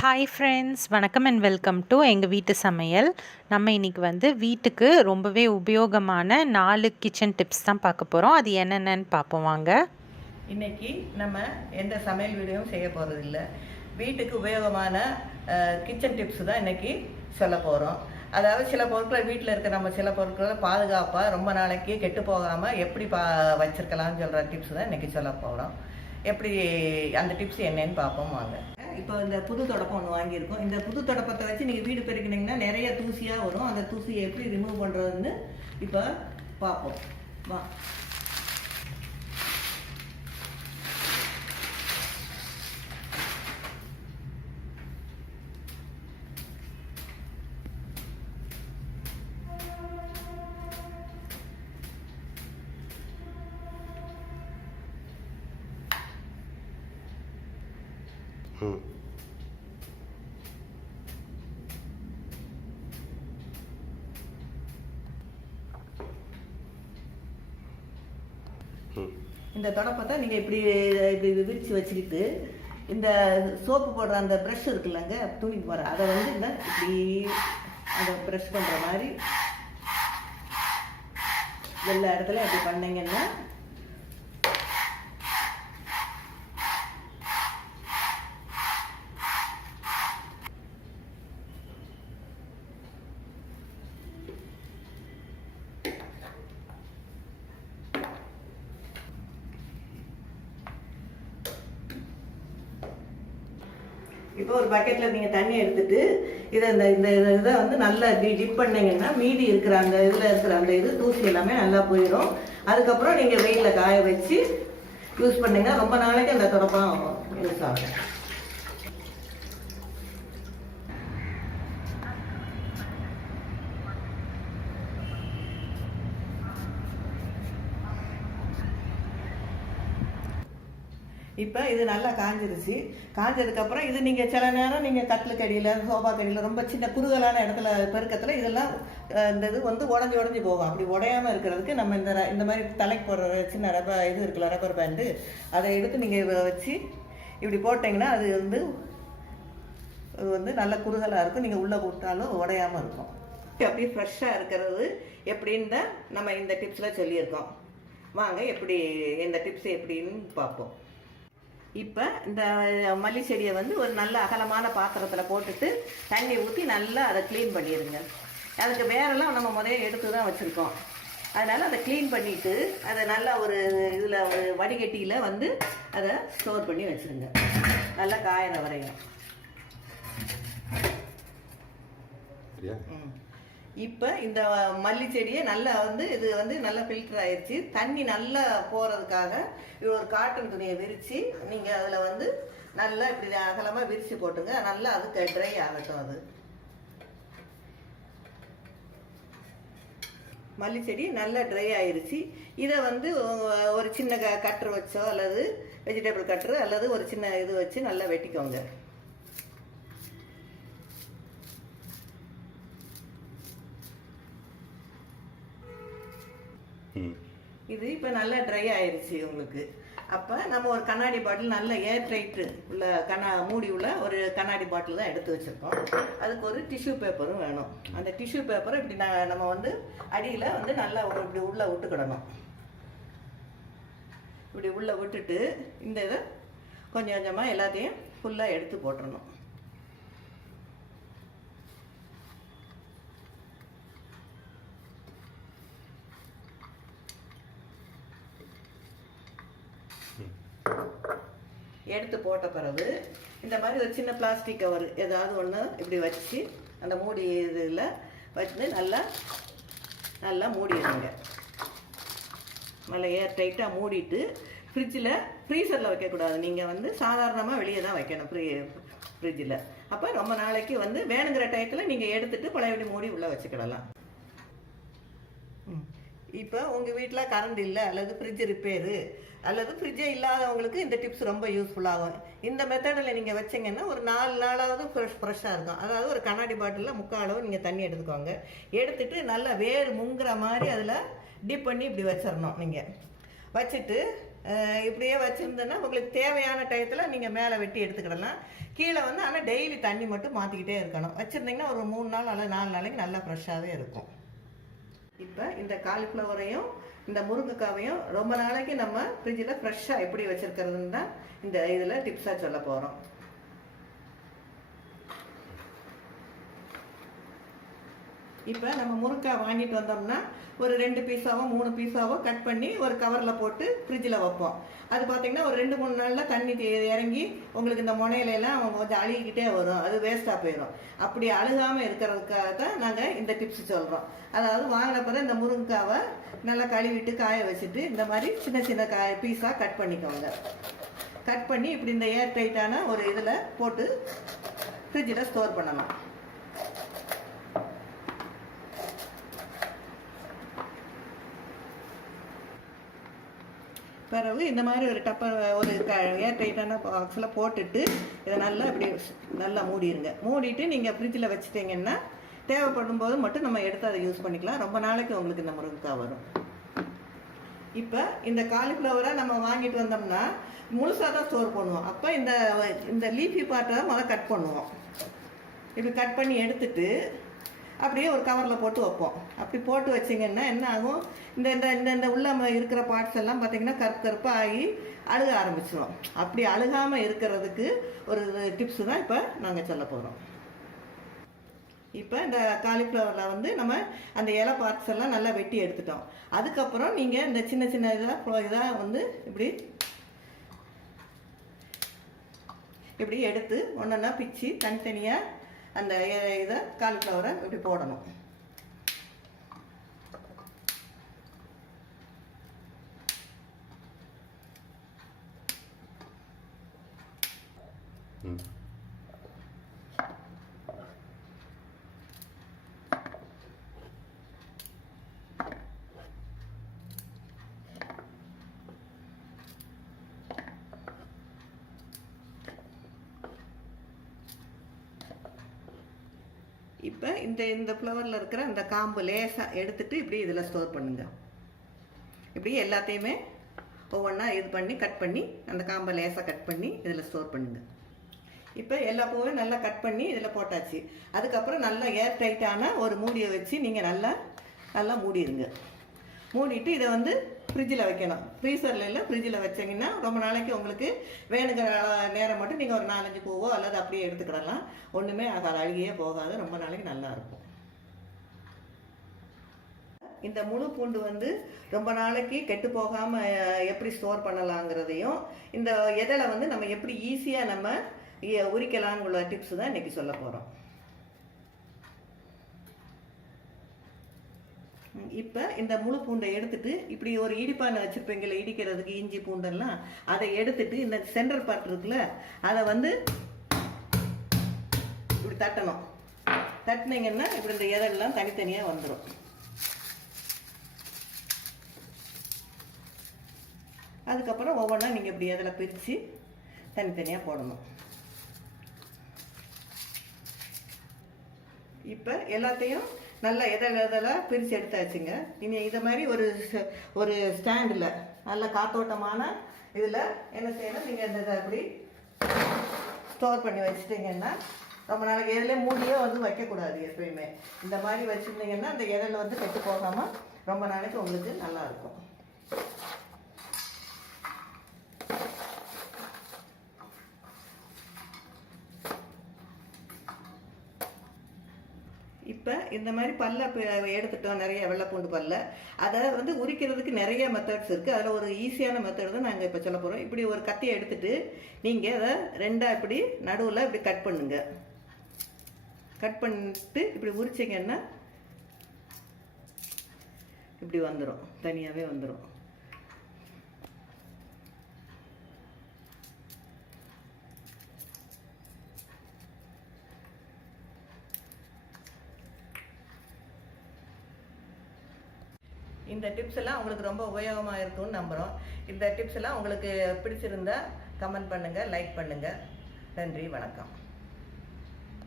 Hi friends, வணக்கம் and welcome to எங்கள் வீட்டு சமையல். நம்ம இன்றைக்கி வீட்டுக்கு ரொம்பவே உபயோகமான 4 கிச்சன் டிப்ஸ் தான் பார்க்க போகிறோம். அது என்னென்னு பார்ப்போம் வாங்க. இன்றைக்கி நம்ம எந்த சமையல் வீடியோவும் செய்ய போகிறது இல்லை. வீட்டுக்கு உபயோகமான கிச்சன் டிப்ஸ் தான் இன்றைக்கி சொல்ல போகிறோம். அதாவது சில பொருட்களை வீட்டில் இருக்க நம்ம சில பொருட்களை பாதுகாப்பாக ரொம்ப நாளைக்கு கெட்டு போகாமல் எப்படி வச்சுருக்கலாம்னு சொல்கிற டிப்ஸ் தான் இன்றைக்கி சொல்ல போகிறோம். எப்படி அந்த டிப்ஸ் என்னன்னு பார்ப்போம் வாங்க. இப்போ இந்த புது தொடப்பம் ஒன்று வாங்கியிருக்கோம். இந்த புது தொடப்பத்தை வச்சு நீங்கள் வீடு பெருக்கினீங்கன்னா நிறைய தூசியாக வரும். அந்த தூசியை எப்படி ரிமூவ் பண்ணுறதுன்னு இப்போ பார்ப்போம் வா. இந்த தொடப்பத்தை நீங்கள் இப்படி இப்படி விரித்து வச்சுக்கிட்டு இந்த சோப்பு போடுற அந்த ப்ரஷ் இருக்குல்லங்க, துணி போகிற அதை இந்த இப்படி அதை ப்ரஷ் பண்ணுற மாதிரி எல்லா இடத்துல இப்படி பண்ணிங்கன்னா இப்போ ஒரு பக்கெட்டில் நீங்கள் தண்ணி எடுத்துட்டு இதை இந்த இதை நல்லா டிப் பண்ணிங்கன்னா மீதி இருக்கிற அந்த இதில் இருக்கிற அந்த தூசி எல்லாமே நல்லா போயிடும். அதுக்கப்புறம் நீங்கள் வெயிலில் காய வச்சு யூஸ் பண்ணிங்கன்னா ரொம்ப நாளைக்கு அந்த தொடப்பம் யூஸ் ஆகும். இப்போ இது நல்லா காஞ்சிருச்சு. காஞ்சதுக்கப்புறம் இது நீங்கள் சில நேரம் நீங்கள் கட்டிலுக்கு அடியில் சோபா கடியில் ரொம்ப சின்ன குறுகலான இடத்துல பெருக்கத்தில் இதெல்லாம் இந்த இது உடஞ்சி போகும். அப்படி உடையாமல் இருக்கிறதுக்கு நம்ம இந்த மாதிரி தலைக்கு போடுற சின்ன இது இருக்குல்ல, ரப்பர் பேண்டு, அதை எடுத்து நீங்கள் வச்சு இப்படி போட்டிங்கன்னா அது நல்ல குறுகலாக இருக்கும். நீங்கள் உள்ளே போட்டாலும் உடையாமல் இருக்கும். அப்படியே ஃப்ரெஷ்ஷாக இருக்கிறது எப்படின்னு தான் நம்ம இந்த டிப்ஸில் சொல்லியிருக்கோம். வாங்க எப்படி இந்த டிப்ஸ் எப்படின்னு பார்ப்போம். இப்போ இந்த மல்லி செடியை ஒரு நல்ல அகலமான பாத்திரத்தில் போட்டுட்டு தண்ணி ஊற்றி நல்லா அதை க்ளீன் பண்ணிடுங்க. அதுக்கு வேரெல்லாம் நம்ம முதல்ல எடுத்து தான் வச்சுருக்கோம். அதனால் அதை க்ளீன் பண்ணிவிட்டு அதை நல்லா ஒரு இதில் ஒரு வடிகட்டியில் அதை ஸ்டோர் பண்ணி வச்சுருங்க, நல்லா காயிற வரையும். இப்போ இந்த மல்லி செடியை நல்லா இது நல்லா ஃபில்டர் ஆயிடுச்சு. தண்ணி நல்லா போகிறதுக்காக இது ஒரு காட்டன் துணியை விரித்து நீங்கள் அதில் நல்லா இப்படி அகலமாக விரித்து போட்டுங்க. நல்லா அதுக்கு ட்ரை ஆகட்டும். அது மல்லி செடி நல்லா ட்ரை ஆயிடுச்சு. இதை ஒரு சின்ன கட்டர் வச்சோ அல்லது வெஜிடபிள் கட்டரு அல்லது ஒரு சின்ன இது வச்சு நல்லா வெட்டிக்கோங்க. இது இப்போ நல்லா ட்ரை ஆயிடுச்சு உங்களுக்கு. அப்போ நம்ம ஒரு கண்ணாடி பாட்டில் நல்ல ஏர் டைட்டு உள்ள மூடி உள்ள ஒரு கண்ணாடி பாட்டில் தான் எடுத்து வச்சுருக்கோம். அதுக்கு ஒரு டிஷ்யூ பேப்பரும் வேணும். அந்த டிஷ்யூ பேப்பரை இப்படி நம்ம அடியில் நல்லா இப்படி உள்ளே விட்டுக்கிடணும். இப்படி உள்ளே விட்டுட்டு இந்த இதை கொஞ்சம் கொஞ்சமாக எல்லாத்தையும் ஃபுல்லாக எடுத்து போட்டுடணும். எடுத்து போட்ட பிறகு இந்த மாதிரி ஒரு சின்ன பிளாஸ்டிக் கவர் ஏதாவது ஒன்று இப்படி வச்சு அந்த மூடி இதில் வச்சு நல்லா மூடிடுங்க. நல்லா ஏர் டைட்டாக மூடிட்டு ஃப்ரீசரில் வைக்கக்கூடாது. நீங்கள் சாதாரணமாக வெளியே தான் வைக்கணும் ஃப்ரிட்ஜில். அப்போ ரொம்ப நாளைக்கு வேணுங்கிற டயத்தில் நீங்கள் எடுத்துகிட்டு பழையபடி மூடி உள்ளே வச்சுக்கிடலாம். இப்போ உங்கள் வீட்டில் கரண்ட் இல்லை அல்லது ஃப்ரிட்ஜ் ரிப்பேரு அல்லது ஃப்ரிட்ஜே இல்லாதவங்களுக்கு இந்த டிப்ஸ் ரொம்ப யூஸ்ஃபுல்லாகும். இந்த மெத்தடில் நீங்கள் வச்சிங்கன்னா ஒரு 4 நாளாவது ஃப்ரெஷ்ஷாக இருக்கும். அதாவது ஒரு கண்ணாடி பாட்டிலில் 3/4 அளவு நீங்கள் தண்ணி எடுத்துக்கோங்க. எடுத்துகிட்டு நல்லா வேர் முங்குற மாதிரி அதில் டிப் பண்ணி இப்படி வச்சிடணும். நீங்கள் வச்சுட்டு இப்படியே வச்சுருந்தேன்னா உங்களுக்கு தேவையான டயத்தில் நீங்கள் மேலே வெட்டி எடுத்துக்கிடலாம். கீழே வந்து ஆனால் டெய்லி தண்ணி மட்டும் மாற்றிக்கிட்டே இருக்கணும். வச்சுருந்தீங்கன்னா ஒரு 3 நாள் அல்லது 4 நாளைக்கு நல்லா ஃப்ரெஷ்ஷாகவே இருக்கும். இப்போ இந்த காலிஃப்ளவரையும் இந்த முருங்கைக்காவையும் ரொம்ப நாளைக்கு நம்ம ஃப்ரிட்ஜில் ஃப்ரெஷ்ஷாக எப்படி வச்சுருக்கிறதுன்னு தான் இந்த இதில் டிப்ஸாக சொல்ல போகிறோம். இப்போ நம்ம முருங்கைக்காய் வாங்கிட்டு வந்தோம்னா ஒரு 2 பீஸாவோ 3 பீஸாவோ கட் பண்ணி ஒரு கவரில் போட்டு ஃப்ரிட்ஜில் வைப்போம். அது பார்த்திங்கன்னா ஒரு 2-3 நாளில் தண்ணி இறங்கி உங்களுக்கு இந்த முனையிலெல்லாம் கொஞ்சம் அழுகிக்கிட்டே வரும், அது வேஸ்ட்டாக போயிடும். அப்படி அழுகாமல் இருக்கிறதுக்காக தான் நாங்கள் இந்த டிப்ஸ் சொல்கிறோம். அதாவது வாங்கின பிறகு இந்த முருங்கைக்காவை நல்லா கழுவிட்டு காய வச்சுட்டு இந்த மாதிரி சின்ன சின்ன பீஸாக கட் பண்ணிக்கோங்க. கட் பண்ணி இப்படி இந்த ஏர் டைட்டான ஒரு இதில் போட்டு ஃப்ரிட்ஜில் ஸ்டோர் பண்ணலாம். பிறகு இந்த மாதிரி ஒரு ஒரு ஏர் டைட்டான பாக்ஸில் போட்டுட்டு இதை நல்லா இப்படி நல்லா மூடிடுங்க. மூடிட்டு நீங்கள் ஃப்ரிட்ஜில் வச்சுட்டிங்கன்னா தேவைப்படும் போது மட்டும் நம்ம எடுத்து அதை யூஸ் பண்ணிக்கலாம். ரொம்ப நாளைக்கு உங்களுக்கு இந்த முருங்கைக்காய் வரும். இப்போ இந்த காலிஃப்ளவரை நம்ம வாங்கிட்டு வந்தோம்னா முழுசாக தான் ஸ்டோர் பண்ணுவோம். அப்போ இந்த லீஃபி பார்ட்டை முதல்ல கட் பண்ணுவோம். இப்படி கட் பண்ணி எடுத்துட்டு அப்படியே ஒரு கவரில் போட்டு வைப்போம். அப்படி போட்டு வச்சிங்கன்னா என்ன ஆகும், இந்த இந்த இந்த உள்ள இருக்கிற பார்ட்ஸ் எல்லாம் பார்த்திங்கன்னா கருப்பாக ஆகி அழுக ஆரம்பிச்சிடும். அப்படி அழுகாமல் இருக்கிறதுக்கு ஒரு டிப்ஸு தான் இப்போ நாங்கள் சொல்ல போகிறோம். இப்போ இந்த காலிஃப்ளவரில் வந்து நம்ம அந்த இலை பார்ட்ஸ் எல்லாம் நல்லா வெட்டி எடுத்துட்டோம். அதுக்கப்புறம் நீங்கள் இந்த சின்ன சின்ன இதாக வந்து இப்படி எடுத்து ஒன்றா பிச்சு தனித்தனியாக அந்த இதை காலிஃப்ளவரை இப்படி போடணும். இப்போ இந்த ஃப்ளவரில் இருக்கிற அந்த காம்பு லேசாக எடுத்துட்டு இப்படி இதில் ஸ்டோர் பண்ணுங்க. இப்படி எல்லாத்தையுமே ஒவ்வொன்றா இது பண்ணி கட் பண்ணி அந்த காம்பை லேசாக கட் பண்ணி இதில் ஸ்டோர் பண்ணுங்க. இப்போ எல்லா பூவும் நல்லா கட் பண்ணி இதில் போட்டாச்சு. அதுக்கப்புறம் நல்லா ஏர் டைட்டான ஒரு மூடியை வச்சு நீங்கள் நல்லா மூடிடுங்க. மூடிட்டு இதை வந்து ஃப்ரிட்ஜில் வைக்கணும். ஃப்ரீசரில் இல்லை, ஃப்ரிட்ஜில் வச்சிங்கன்னா ரொம்ப நாளைக்கு உங்களுக்கு வேணுங்கிற நேரம் மட்டும் நீங்கள் ஒரு 4-5 பூவோ அல்லது அப்படியே எடுத்துக்கிடலாம். ஒன்றுமே அது அழுகியே போகாது, ரொம்ப நாளைக்கு நல்லாயிருக்கும். இந்த முழு பூண்டு வந்து ரொம்ப நாளைக்கு கெட்டு போகாமல் எப்படி ஸ்டோர் பண்ணலாங்கிறதையும் இந்த எதலை வந்து நம்ம எப்படி ஈஸியாக நம்ம உரிக்கலாங்கிற டிப்ஸ் தான் இன்றைக்கி சொல்ல போகிறோம். இப்போ இந்த முழு பூண்டை எடுத்துட்டு இப்படி ஒரு இடிப்பானை வச்சுருப்பீங்கள இடிக்கிறதுக்கு இஞ்சி பூண்டெல்லாம், அதை எடுத்துட்டு இந்த சென்டர் பார்ட் இருக்குல்ல அதை வந்து இப்படி தட்டணும். தட்டினீங்கன்னா இப்படி இந்த இதெல்லாம் தனித்தனியாக வந்துடும். அதுக்கப்புறம் ஒவ்வொன்றா நீங்கள் இப்படி அதில் பிரித்து தனித்தனியாக போடணும். இப்போ எல்லாத்தையும் நல்லா எதெல்லாம் பிரித்து எடுத்தாச்சுங்க. இனி இதை மாதிரி ஒரு ஸ்டாண்டில் நல்ல காத்தோட்டமான இதில் என்ன செய்யணும், நீங்கள் இந்த இதை அப்படி ஸ்டோர் பண்ணி வச்சுட்டிங்கன்னா ரொம்ப நாளைக்கு எதுலேயும் மூடியே வந்து வைக்கக்கூடாது. எப்பயுமே இந்த மாதிரி வச்சுருந்தீங்கன்னா அந்த இதில் வந்து கெட்டு போகாமல் ரொம்ப நாளைக்கு உங்களுக்கு நல்லாயிருக்கும். இப்போ இந்த மாதிரி பல்ல எடுத்துட்டோம், நிறைய வெள்ளைப்பூண்டு பல்ல. அதை வந்து உரிக்கிறதுக்கு நிறைய மெத்தட்ஸ் இருக்குது. அதில் ஒரு ஈஸியான மெத்தட் தான் நாங்கள் இப்போ சொல்ல போகிறோம். இப்படி ஒரு கத்தியை எடுத்துட்டு நீங்கள் அதை ரெண்டாக இப்படி நடுவில் இப்படி கட் பண்ணுங்க. கட் பண்ணிட்டு இப்படி உரிச்சிங்கன்னா இப்படி வந்துடும், தனியாகவே வந்துடும். இந்த டிப்ஸ் எல்லாம் உங்களுக்கு ரொம்ப உபயோகமாக இருக்கும்னு நம்புகிறோம். இந்த டிப்ஸ் எல்லாம் உங்களுக்கு பிடிச்சிருந்தா கமெண்ட் பண்ணுங்கள், லைக் பண்ணுங்கள். நன்றி, வணக்கம்.